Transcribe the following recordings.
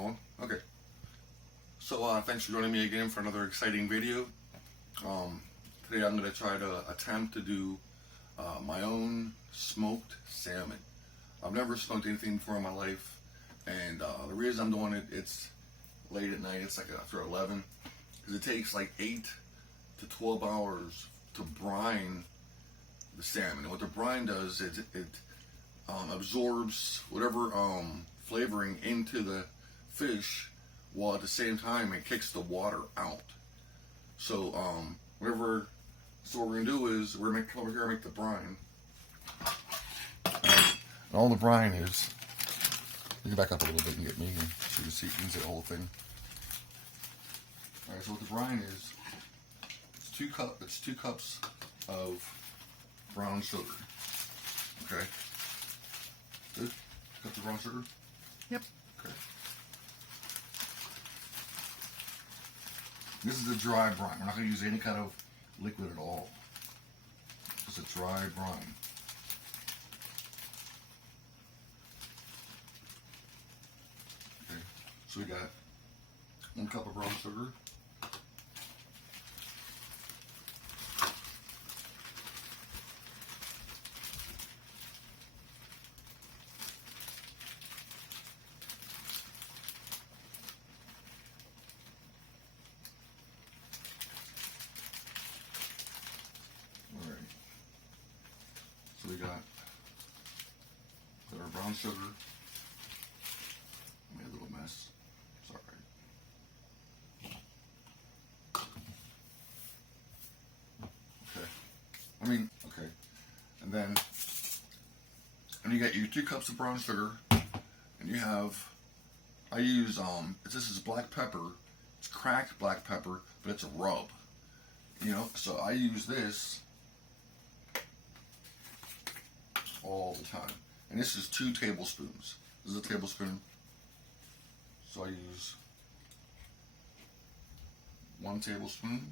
going? Okay. So thanks for joining me again for another exciting video. Today I'm going to try to attempt to do my own smoked salmon. I've never smoked anything before in my life, and the reason I'm doing it, it's late at night, it's like after 11, because it takes like 8 to 12 hours to brine the salmon. And what the brine does is it absorbs whatever flavoring into the fish, while at the same time it kicks the water out. So so what we're gonna do is we're gonna come over here and make the brine. And all the brine is, you can back up a little bit and get me so you can see the whole thing. Alright, so what the brine is, it's 2 cups of brown sugar. Okay. Good? Cups of brown sugar? Yep. Okay. This is a dry brine. We're not going to use any kind of liquid at all. Just a dry brine. Okay. So we got 1 cup of brown sugar. So we got our brown sugar. Made a little mess. Sorry. Okay. And then, you got your 2 cups of brown sugar, and you have, I use, this is black pepper. It's cracked black pepper, but it's a rub. You know, so I use this all the time. And this is 2 tablespoons. This is a tablespoon. So I use 1 tablespoon,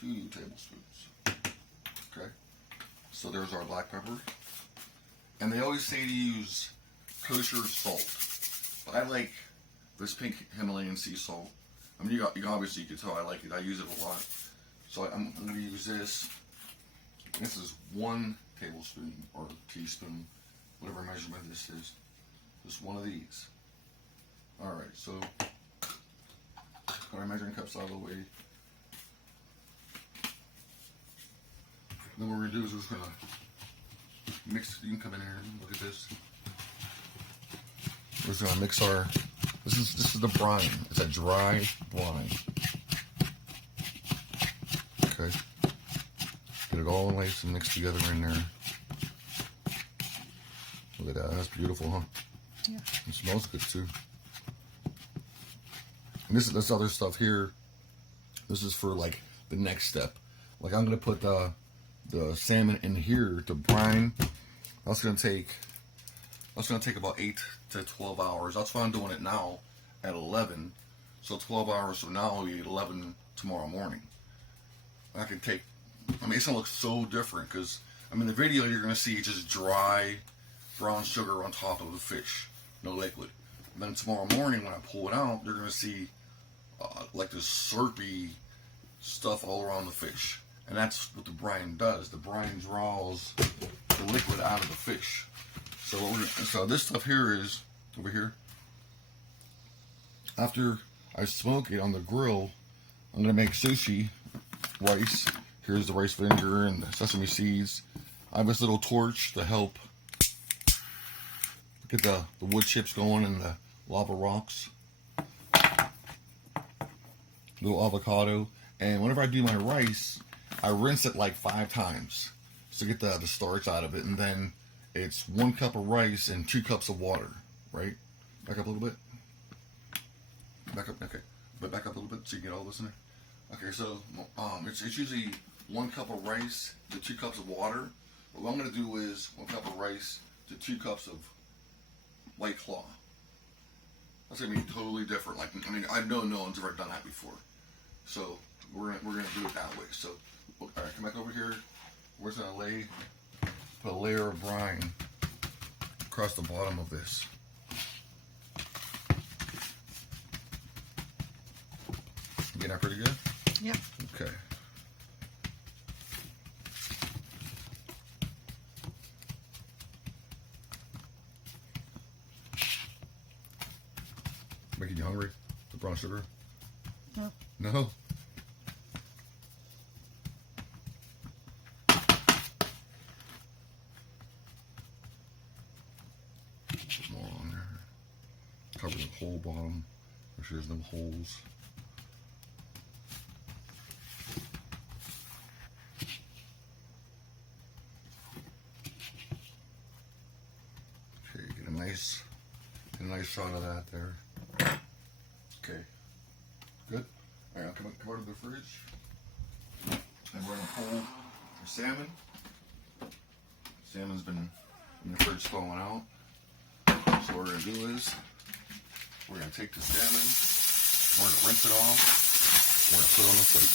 2 tablespoons. Okay. So there's our black pepper. And they always say to use kosher salt. But I like this pink Himalayan sea salt. I mean, you obviously you can tell I like it. I use it a lot. So I'm going to use this. This is 1 tablespoon or teaspoon, whatever measurement this is. Just 1 of these. Alright, so got our measuring cups out of the way. Then what we're going to do is we're just going to mix. You can come in here and look at this. We're just going to mix our, this is the brine. It's a dry brine. Okay. Get it all nice and mixed together in there. Look at that. That's beautiful, huh? Yeah. It smells good too. And this other stuff here, this is for like the next step. Like I'm gonna put the salmon in here to brine. That's gonna take about 8 to 12 hours. That's why I'm doing it now at 11. So 12 hours from now will be 11 tomorrow morning. I can take, I mean, it's gonna look so different because, I mean, the video you're gonna see just dry brown sugar on top of the fish, no liquid. And then tomorrow morning when I pull it out, you're gonna see like this slurpy stuff all around the fish, and that's what the brine does. The brine draws the liquid out of the fish. So this stuff here is over here. After I smoke it on the grill, I'm gonna make sushi rice. Here's the rice vinegar and the sesame seeds. I have this little torch to help get the wood chips going and the lava rocks. Little avocado. And whenever I do my rice, I rinse it like 5 times to get the starch out of it. And then it's 1 cup of rice and 2 cups of water, right? Back up a little bit. Back up, okay. But back up a little bit so you can get all this in there. Okay, so it's usually 1 cup of rice to 2 cups of water. But what I'm going to do is 1 cup of rice to 2 cups of White Claw. That's going to be totally different. Like, I mean, I know no one's ever done that before. So we're gonna do it that way. So, all right, come back over here. We're gonna put a layer of brine across the bottom of this. getting that pretty good? Yep. Okay. Making you hungry? The brown sugar? No. No? Put more on there. Cover the whole bottom. Make sure there's no holes. Okay, get a nice shot of that there. Okay, good. All right, I'll come over to the fridge, and we're gonna pull our salmon. Salmon's been in the fridge thawing out. So what we're gonna do is we're gonna take the salmon, we're gonna rinse it off, we're gonna put it on the plate.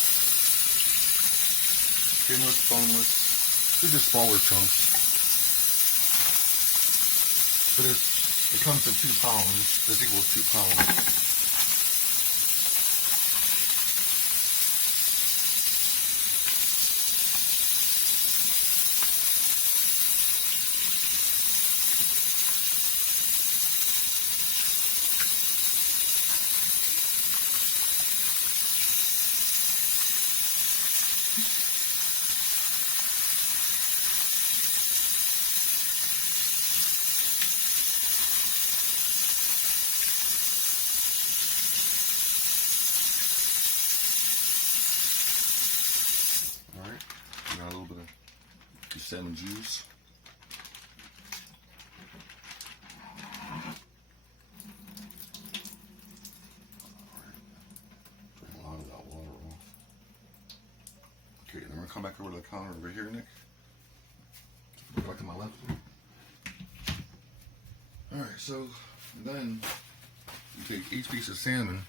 Skinless, boneless, these are smaller chunks. But it comes to 2 pounds. This equals 2 pounds. Alright, got a little bit of salmon juice. Drain a lot of that water off. Okay, then we're gonna come back over to the counter over here, Nick. Go back to my left. Alright, so then you take each piece of salmon,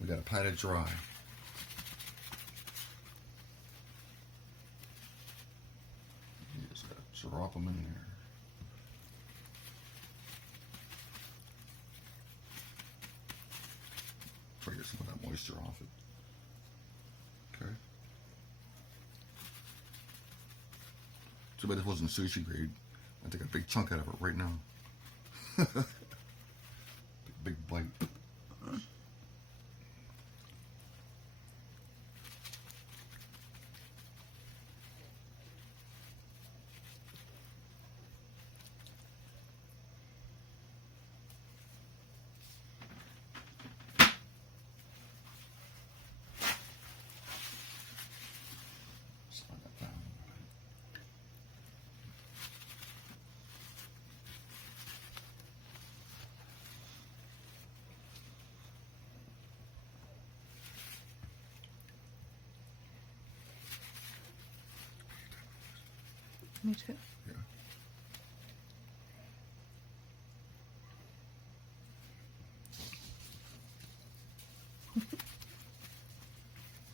we gotta pat it dry. You just gotta drop them in there. Try to get some of that moisture off it. Okay. Too bad this wasn't sushi grade. I take a big chunk out of it right now. big bite. Slide that down. Me too. Yeah.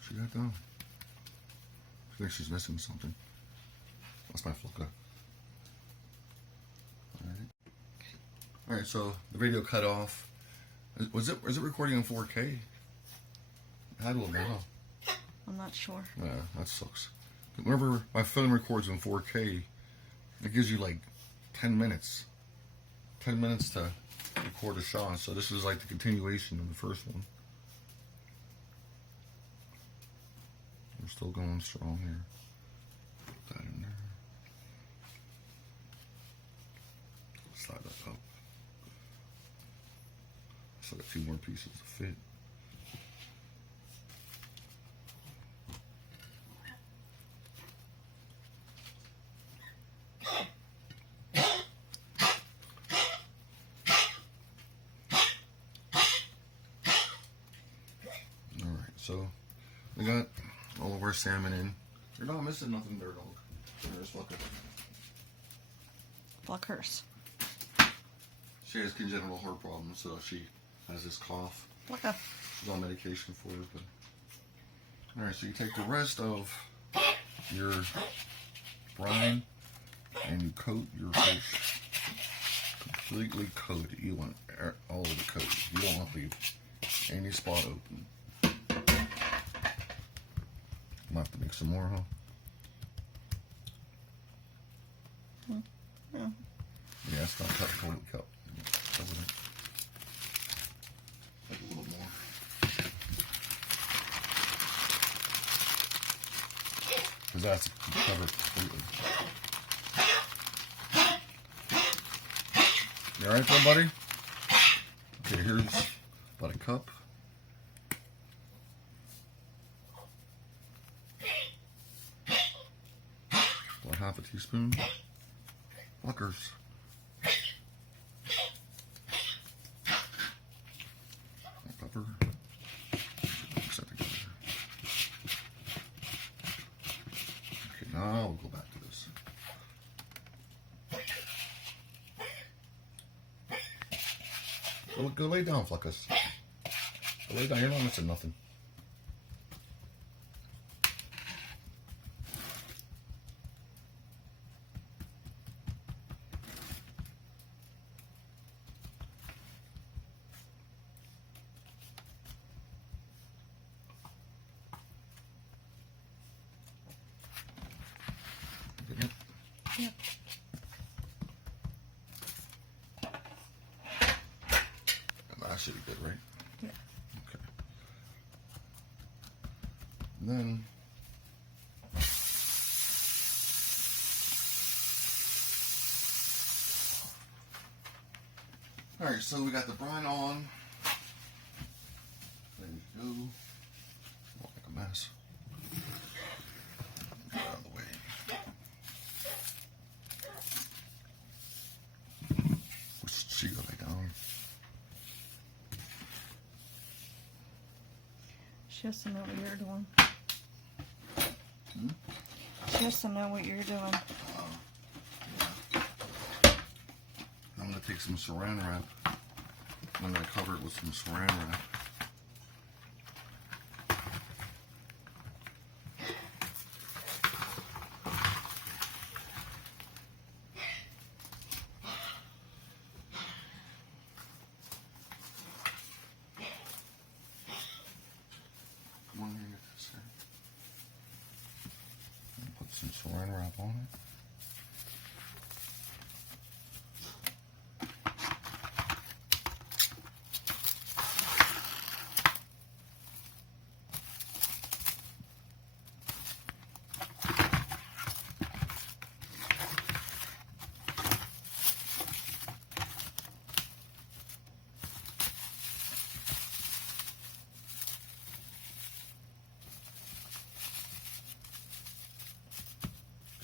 She got done. I think she's missing something. That's my fluka. Alright, so the video cut off. Was it recording in 4K? How do I know? I'm not sure. Yeah, that sucks. Whenever my phone records in 4K, it gives you like 10 minutes. 10 minutes to record a shot. So this is like the continuation of the first one. We're still going strong here. Put that in there. Slide that up. Still got 2 more pieces to fit. So we got all of our salmon in. You're not missing nothing there, dog. There's Fluka. Fluckers. She has congenital heart problems, so she has this cough. Fluka. She's on medication for it. But alright, so you take the rest of your brine and you coat your fish. Completely coat it. You want all of the coat. You don't want to leave any spot open. I'm gonna have to make some more, huh? Yeah. Yeah, it's not cut totally cut. Cover it. Like a little more. Because that's covered completely. You alright there, buddy? Okay, here's about a cup. About half a teaspoon. Fuckers. Pepper. Mix that together. Okay, now we'll go back to this. Go lay down, Fluckus. Go lay down. You're not missing nothing. Yep. That should be good, right? Yeah. Okay. Then all right, so we got the brine on. There we go. Won't make a mess. Get out of the way. What's she gonna lay down? She has to know what you're doing. She has to know what you're doing. I'm gonna take some saran wrap. I'm gonna cover it with some saran wrap. Come on here, get this here. And put some saran wrap on it.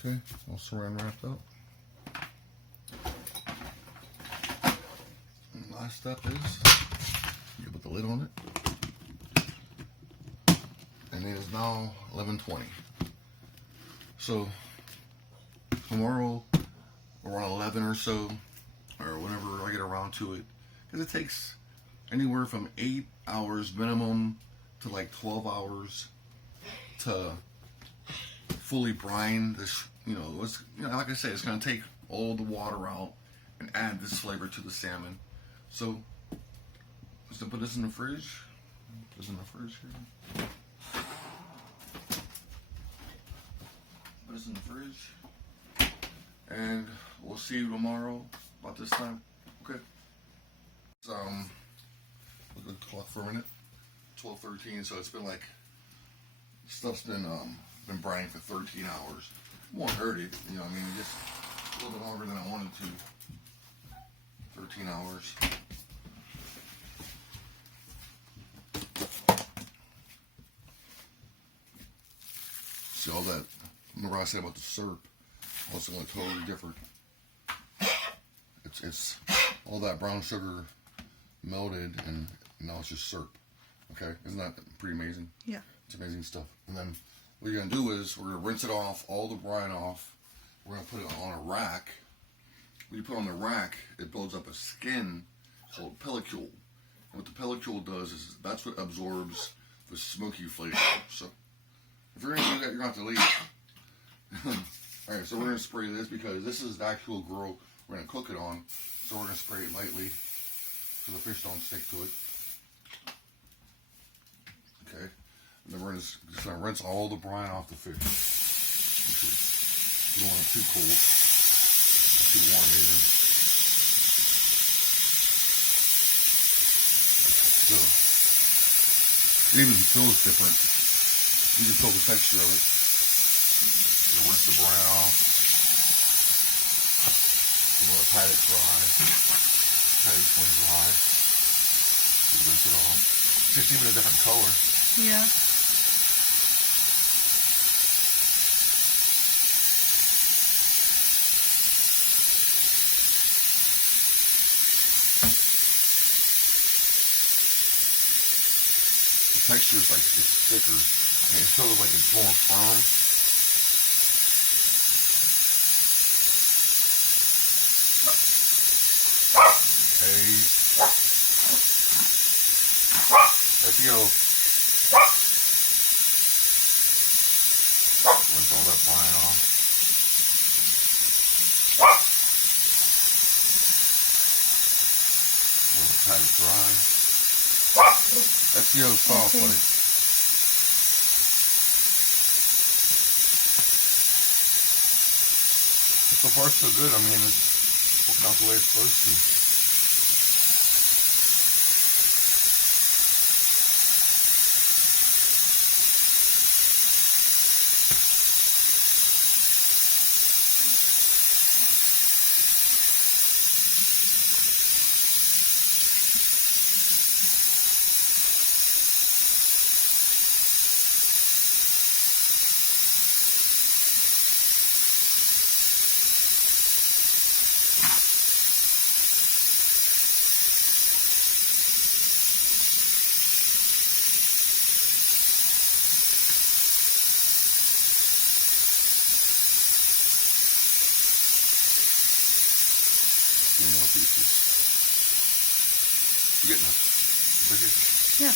Okay, all saran wrapped up. And the last step is you put the lid on it. And it is now 11:20. So tomorrow around 11 or so, or whenever I get around to it, because it takes anywhere from 8 hours minimum to like 12 hours to fully brine this. Like I said, it's going to take all the water out and add this flavor to the salmon. So let's put this in the fridge. Put this in the fridge here. Put this in the fridge. And we'll see you tomorrow about this time. Okay. So, look at the clock for a minute. 12:13. So it's been like stuff's been brining for 13 hours. Won't hurt it, I mean, just a little bit longer than I wanted to. 13 hours. See all that? Remember what I said about the syrup? Also, going totally different. It's all that brown sugar melted, and now it's just syrup. Okay, isn't that pretty amazing? Yeah. It's amazing stuff. And then what you're going to do is we're going to rinse it off, all the brine off. We're going to put it on a rack. When you put it on the rack, it builds up a skin called pellicule. And what the pellicule does is that's what absorbs the smoky flavor. So if you're going to do that, you're going to have to leave. Alright, so we're going to spray this because this is the actual grill we're going to cook it on. So we're going to spray it lightly so the fish don't stick to it. Okay. then we're just gonna rinse all the brine off the fish. You don't want it too cold, not too warm either. So it even feels different. You can feel the texture of it. You rinse the brine off. You want to pat it dry. Pat each one dry. You rinse it off. It's just even a different color. Yeah. The texture is like, it's thicker. I mean, it feels like it's more firm. Hey. Let's go. Rinse all that brine off. We're gonna pat it dry. That's the other soft, Okay. buddy. So far, so good. I mean, it's working out the way it's supposed to. Few more pieces. You getting the biggest? Yeah.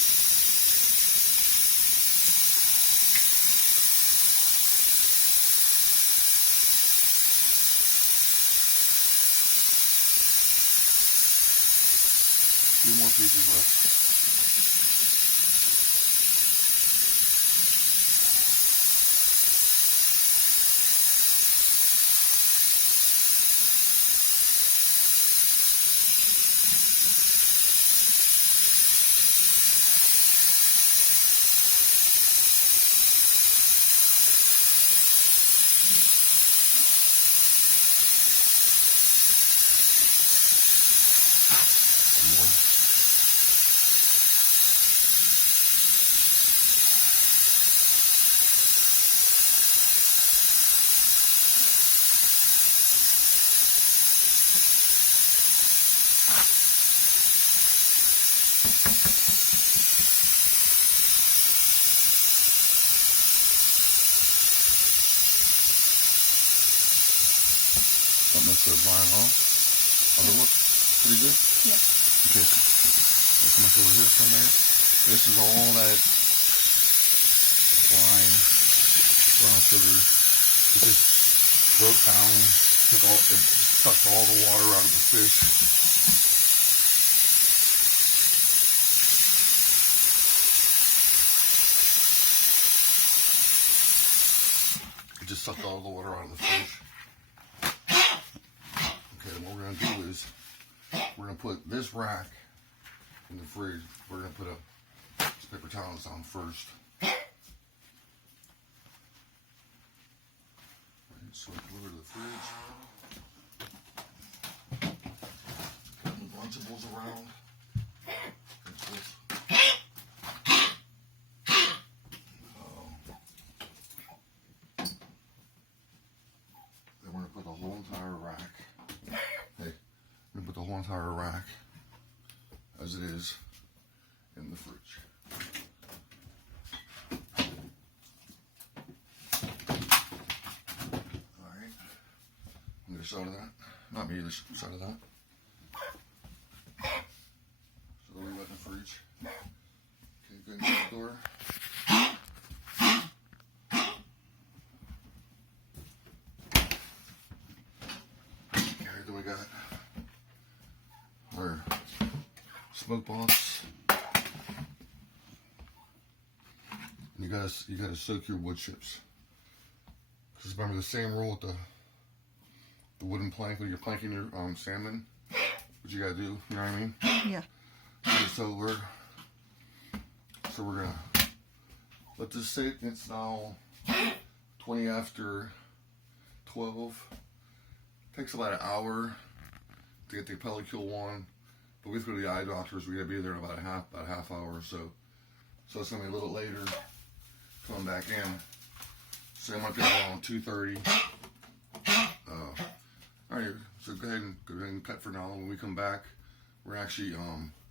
Few more pieces left. One more. Don't mess the brine off. How's it look? Pretty good? Yeah. Okay, we'll come back over here for a minute. This is all that brine, brown sugar. It just broke down, it sucked all the water out of the fish. It just sucked all the water out of the fish. Okay, then what we're gonna do is we're gonna put this rack in the fridge. We're gonna put these paper towels on first. Right, so we can go to the fridge. Put Lunchables around. Then we're gonna put the whole entire rack. Hey, we're gonna put the whole entire rack as it is in the fridge. Alright. On the other side of that. Not me, the side of that. So leave that in the fridge. Okay, good. Shut the door. Okay, then we got our smoke box. You gotta soak your wood chips. Because remember the same rule with the wooden plank when you're planking your salmon. What you gotta do, you know what I mean? Yeah. Okay, so we're gonna let this sit. It's now 20 after 12. Takes about an hour to get the pellicule on, but we have to go to the eye doctors. We gotta be there in about a half hour or so. So it's gonna be a little later coming back in. So I might be around 2:30. All right, so go ahead and cut for now. When we come back, we're actually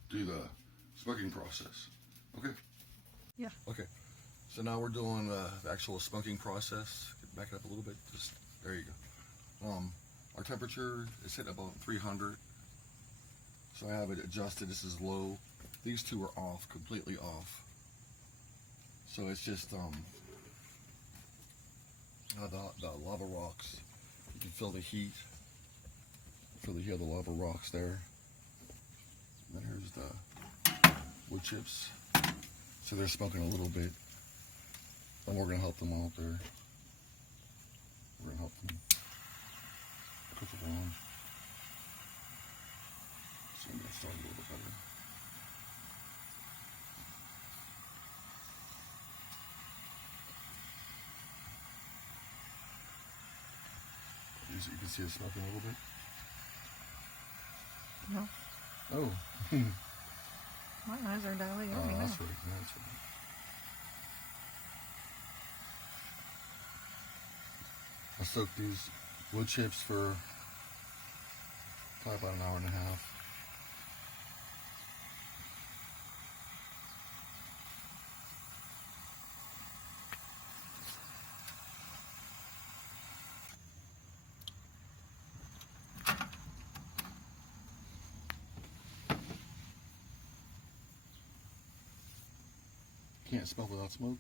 do the smoking process. Okay. Yeah. Okay. So now we're doing the actual smoking process. Back it up a little bit. Just there you go. Our temperature is hitting about 300. So I have it adjusted. This is low. These two are off, completely off. So it's just the lava rocks. You can feel the heat. Feel the heat of the lava rocks there. And then here's the wood chips. So they're smoking a little bit. And we're gonna help them out there. We're gonna help them cook it down. So I'm gonna start a little bit better. You can see it smoking a little bit. No. Oh. My eyes are dilated. Oh, Right that's now. right. That's right. I soaked these wood chips for probably about an hour and a half. Can't smoke without smoke.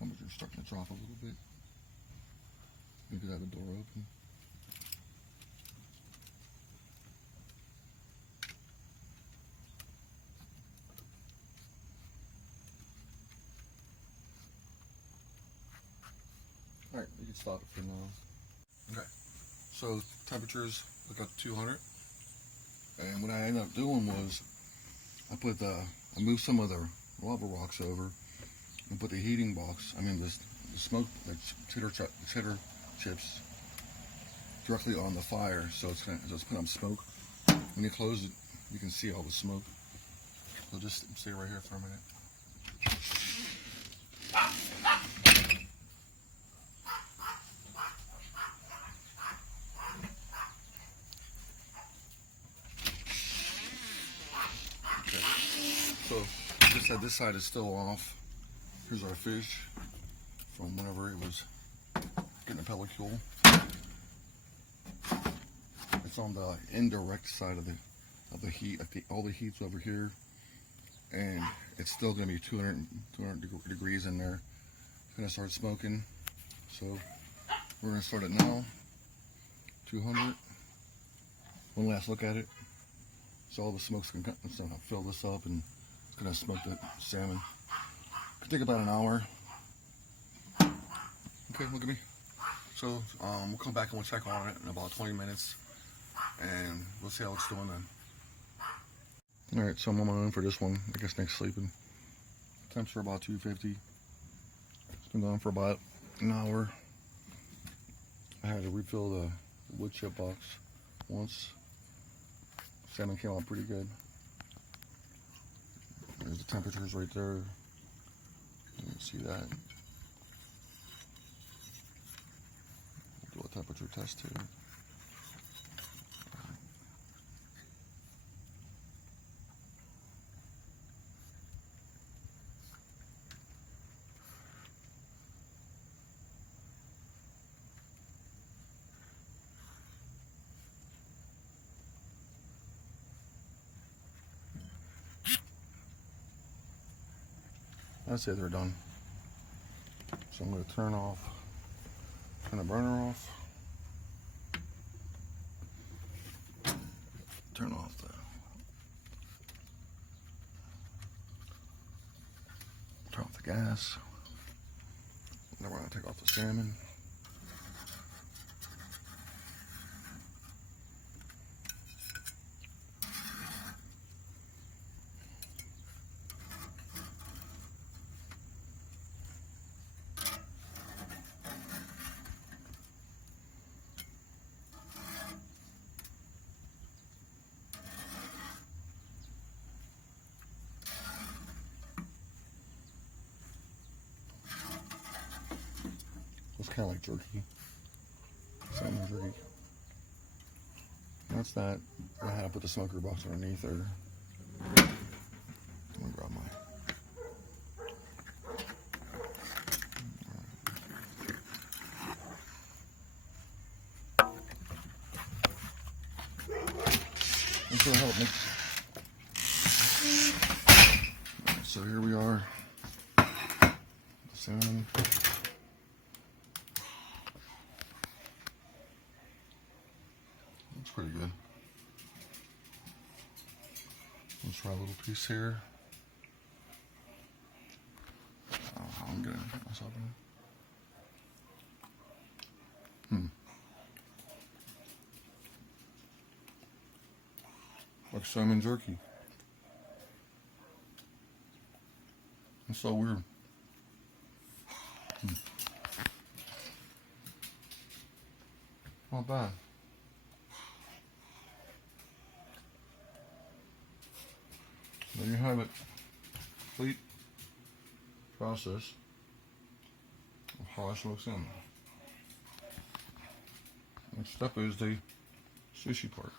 Temperature's starting to drop a little bit. Maybe have the door open. Alright, we can stop it for now. Okay, so temperatures look up to 200. And what I ended up doing was I moved some of the lava rocks over and put the heating box, the smoke, the cheddar chips directly on the fire, so it's gonna just put on smoke. When you close it, you can see all the smoke. So just stay right here for a minute. Okay. So this side is still off. Here's our fish from whenever it was getting a pellicule. It's on the indirect side of the heat. All the heat's over here, and it's still going to be 200 degrees in there. It's going to start smoking. So we're going to start it now. 200. One last look at it. So all the smoke's going to fill this up, and it's going to smoke the salmon. Could take about an hour. Okay, look at me. So we'll come back and we'll check on it in about 20 minutes, and we'll see how it's doing then. All right, so I'm on my own for this one. I guess Nick's sleeping. Temps are about 250. It's been going for about an hour. I had to refill the wood chip box once. Salmon came out pretty good. There's the temperatures right there. You can see that. We'll do a temperature test too. I'd say they're done. So I'm going to turn the burner off. Turn off the gas. Then we're going to take off the salmon. It's kind of like jerky, salmon jerky. That's that. I had to put the smoker box underneath there. I'm gonna grab my. Let's see how it makes. So here we are. The salmon. Looks pretty good. Let's try a little piece here. I'm gonna get myself in. Like salmon jerky. It's so weird. Not bad. There you have it. Complete process of how I smoke salmon. Next step is the sushi part.